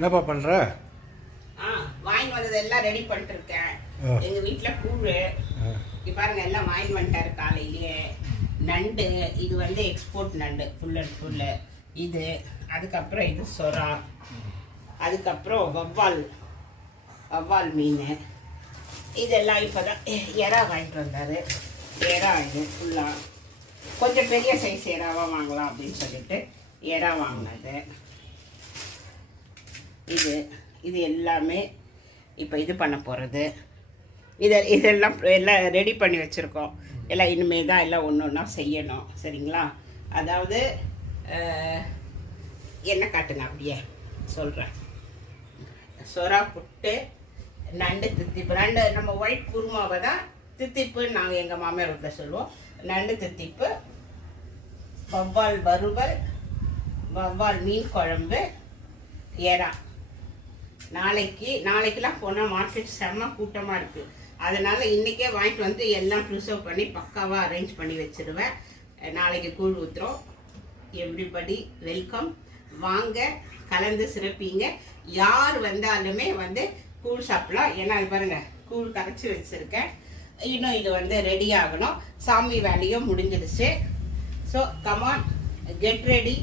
என்னப்பா பண்ற? வாங்கி வந்தது எல்லாம் ரெடி பண்ணிட்டு இருக்கேன். எங்க வீட்டுல கூழு இங்க பாருங்க எல்லாம் வாங்கி வந்துட்டாரு காலையிலேயே. நண்டு இது வந்து எக்ஸ்போர்ட் நண்டு ஃபுல் அண்ட் ஃபுல்லு இது. அதுக்கப்புறம் இது சொரா, அதுக்கப்புறம் வவ்வால் மீன் இதெல்லாம் இப்போதான் எறா வாங்கிட்டு வந்தாரு. எறா இது ஃபுல்லாக கொஞ்சம் பெரிய சைஸ் எறாவாக வாங்கலாம் அப்படின்னு சொல்லிட்டு எறா வாங்கினது. இது எல்லாமே இப்போ இது பண்ண போகிறது. இதெல்லாம் ரெடி பண்ணி வச்சுருக்கோம். எல்லாம் இனிமேல் தான் எல்லாம் ஒன்று ஒன்றா செய்யணும். சரிங்களா? அதாவது என்ன காட்டுங்க அப்படியே சொல்கிறேன். சொரா புட்டு, நண்டு தித்திப்பு. நண்டு நம்ம ஒயிட் குருமாவை தான் தித்திப்புன்னு நாங்கள் எங்கள் மாமியார் வீட்டில் சொல்லுவோம். நண்டு தித்திப்பு, வவ்வால் வறுவல், வவ்வால் மீன் குழம்பு, எறா. நாளைக்கெல்லாம் போனால் மார்க்கெட் செம்ம கூட்டமாக இருக்குது. அதனால் இன்றைக்கே வாங்கிட்டு வந்து எல்லாம் ப்ரிசர்வ் பண்ணி பக்காவாக அரேஞ்ச் பண்ணி வச்சுருவேன். நாளைக்கு கூழ் ஊற்றுறோம். Everybody welcome. வாங்க, கலந்து சிறப்பீங்க. யார் வந்தாலுமே வந்து கூழ் சாப்பிடலாம். ஏன்னா அது பாருங்கள், கூழ் கரைச்சி வச்சுருக்கேன். இன்னும் இது வந்து ரெடி ஆகணும். சாமி வேலையும் முடிஞ்சிடுச்சு. So come on, get ready.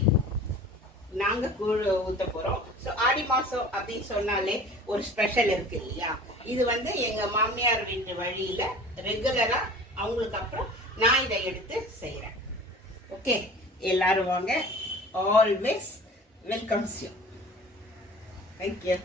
நாங்கள் கூழ் ஊற்ற போகிறோம். ஸோ ஆடி மாதம் அப்படின்னு சொன்னாலே ஒரு ஸ்பெஷல் இருக்குது இல்லையா? இது வந்து எங்கள் மாமியார் வீட்டு வழியில் ரெகுலராக அவங்களுக்கு அப்புறம் நான் இதை எடுத்து செய்கிறேன். ஓகே, எல்லாரும் வாங்க. Always welcomes you. தேங்க்யூ.